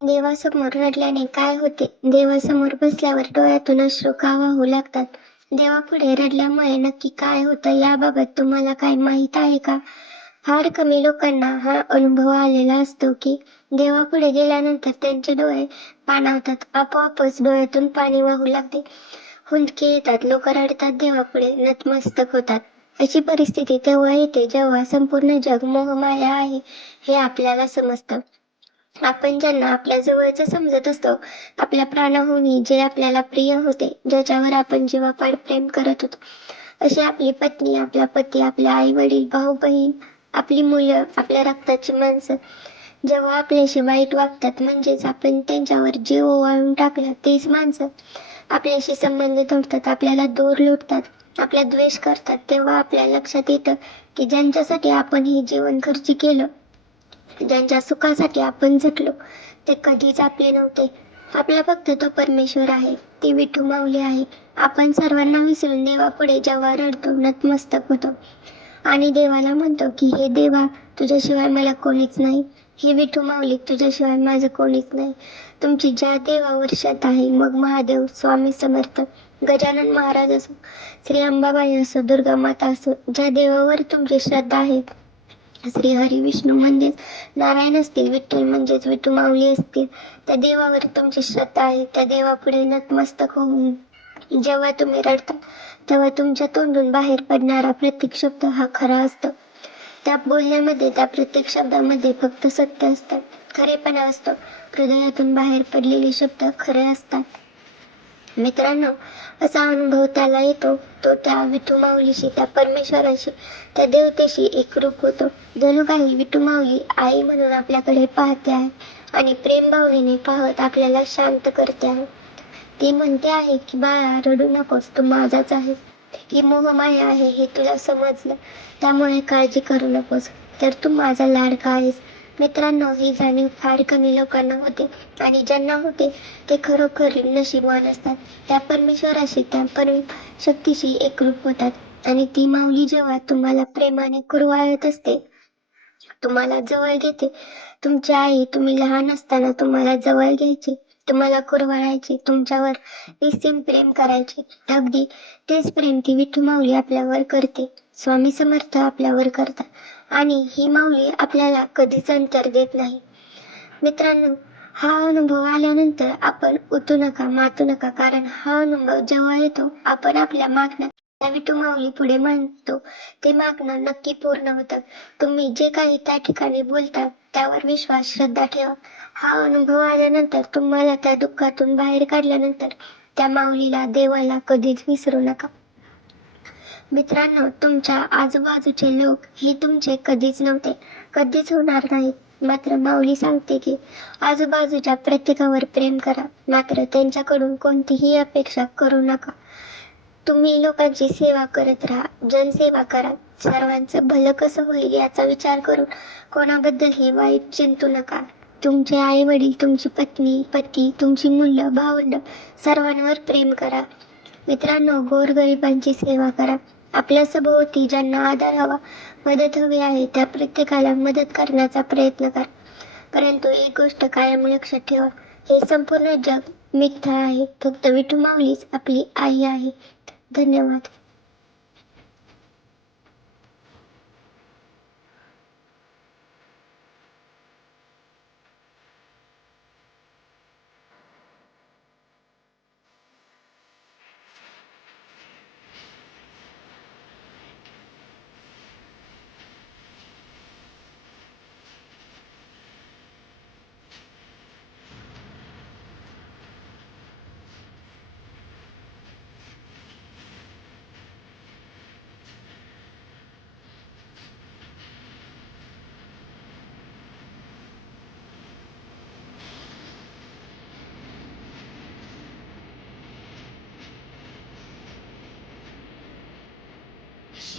देवासमोर रडल्याने काय होते? देवासमोर बसल्यावर डोळ्यातून अश्रू का वाहू लागतात. देवापुढे रडल्यामुळे नक्की काय होतं याबाबत तुम्हाला काय माहीत आहे का? फार कमी लोकांना हा अनुभव आलेला असतो की देवापुढे गेल्यानंतर त्यांचे डोळे पाणावतात. आपोआपच डोळ्यातून पाणी वाहू लागते. हुंदके येतात. लोक रडतात. देवापुढे नतमस्तक होतात. अशी परिस्थिती तेव्हा येते जेव्हा संपूर्ण जग मोहमाया आहे हे आपल्याला समजतं. आपण ज्यांना आपल्या जवळचं समजत असतो आपल्या प्राणाहूनही जे आपल्याला प्रिय होते ज्याच्यावर आपण जीवापाड प्रेम करत होतो अशी आपली पत्नी आपला पती आपले आई वडील भाऊ बहीण आपली मुलं आपल्या रक्ताची माणसं जेव्हा आपल्याशी वाईट वागतात म्हणजेच आपण त्यांच्यावर जीव ओवाळून टाकला तेच माणसं आपल्याशी संबंध तोडतात आपल्याला दूर लुटतात आपला द्वेष करतात तेव्हा आपल्या लक्षात येतं की ज्यांच्यासाठी आपण हे जीवन खर्ची केलं ज्यांच्या सुखासाठी आपण झटलो ते कधीच आपले नव्हते. आपला फक्त तो परमेश्वर आहे ती विठू माऊली आहे. आपण सर्वांना विसरून देवापुढे जेव्हा रडतो नतमस्तक होतो. आणि देवाला म्हणतो की हे देवा तुझ्याशिवाय मला कोणीच नाही. हे विठू माऊली तुझ्याशिवाय माझं कोणीच नाही. तुमची ज्या देवावर श्रद्धा आहे मग महादेव स्वामी समर्थ गजानन महाराज असो श्री अंबाबाई असो दुर्गा माता असो ज्या देवावर तुमची श्रद्धा आहे श्री हरी विष्णू म्हणजेच नारायण असतील विठ्ठल म्हणजेच विठू माऊली असतील त्या देवावर तुमची श्रद्धा आहे त्या देवापुढे नतमस्तक होऊन जेव्हा तुम्ही रडता तेव्हा तुमच्या तोंडून बाहेर पडणारा प्रत्येक शब्द हा खरा असतो. त्या बोलण्यामध्ये त्या प्रत्येक शब्दामध्ये फक्त सत्य असतात खरेपणा असतो. हृदयातून बाहेर पडलेले शब्द खरे असतात. मित्रांनो असा अनुभव त्याला येतो. तो त्या विठुमाऊलीशी त्या परमेश्वराशी त्या देवतेशी एकरूप होतो. जणू काही विठुमाऊली आई म्हणून आपल्याकडे पाहते आहे आणि प्रेमभावनेने पाहत आपल्याला शांत करते आहे. ती म्हणते आहे की बाळा रडू नकोस तू माझाच आहे. ही मोहमाया आहे हे तुला समजलं. त्यामुळे काळजी करू नकोस. तर तू माझा लाडका आहेस. मित्रांनो ही जाणीव फार कमी लोकांना होते आणि ज्यांना होते ते खरोखर नशीबवान असतात. त्या परमेश्वराशी त्या परम शक्तीशी एकरूप होतात. आणि ती माऊली जेव्हा तुम्हाला प्रेमाने कुरवाळत असते तुम्हाला जवळ घेते तुमची आई तुम्ही लहान असताना तुम्हाला जवळ घ्यायची तुम्हाला कुरवाळायची तुमच्यावर निस्सीम प्रेम करायचे. अगदी तेच प्रेम ती विठू माऊली आपल्यावर करते. स्वामी समर्थ आपल्यावर करतात. आणि ही माऊली आपल्याला कधीच अंतर देत नाही. मित्रांनो हा अनुभव आल्यानंतर आपण उतू नका मातू नका कारण हा अनुभव जेव्हा येतो आपण आपल्या मागण्या त्या माऊली पुढे मानतो ते मागणं नक्की पूर्ण होतं तुम्ही जे काही त्या ठिकाणी बोलता त्यावर विश्वास श्रद्धा ठेवा. हा अनुभव आल्यानंतर तुम्हाला त्या दुःखातून बाहेर काढल्यानंतर त्या माऊलीला देवाला कधीच विसरू नका. मित्रांनो तुमच्या आजूबाजूचे लोक हे तुमचे कधीच नव्हते कधीच होणार नाहीत. मात्र माऊली सांगते की आजूबाजूच्या प्रत्येकावर प्रेम करा मात्र त्यांच्याकडून कोणतीही अपेक्षा करू नका. तुम्ही लोकांची सेवा करत राहा जनसेवा करा. सर्वांचं भलं कसं होईल याचा विचार करून कोणाबद्दलही वाईट चिंतू नका. तुमचे आई वडील तुमची पत्नी पती तुमची मुलं भावंड सर्वांवर प्रेम करा. मित्रांनो गोरगरिबांची सेवा करा. आपल्या सभोवती ज्यांना आधार हवा मदत हवी आहे त्या प्रत्येकाला मदत करण्याचा प्रयत्न करा. परंतु एक गोष्ट कायम लक्षात ठेवा हे संपूर्ण जग मिथ्या आहे. फक्त विठू माऊलीच आपली आई आहे. धन्यवाद.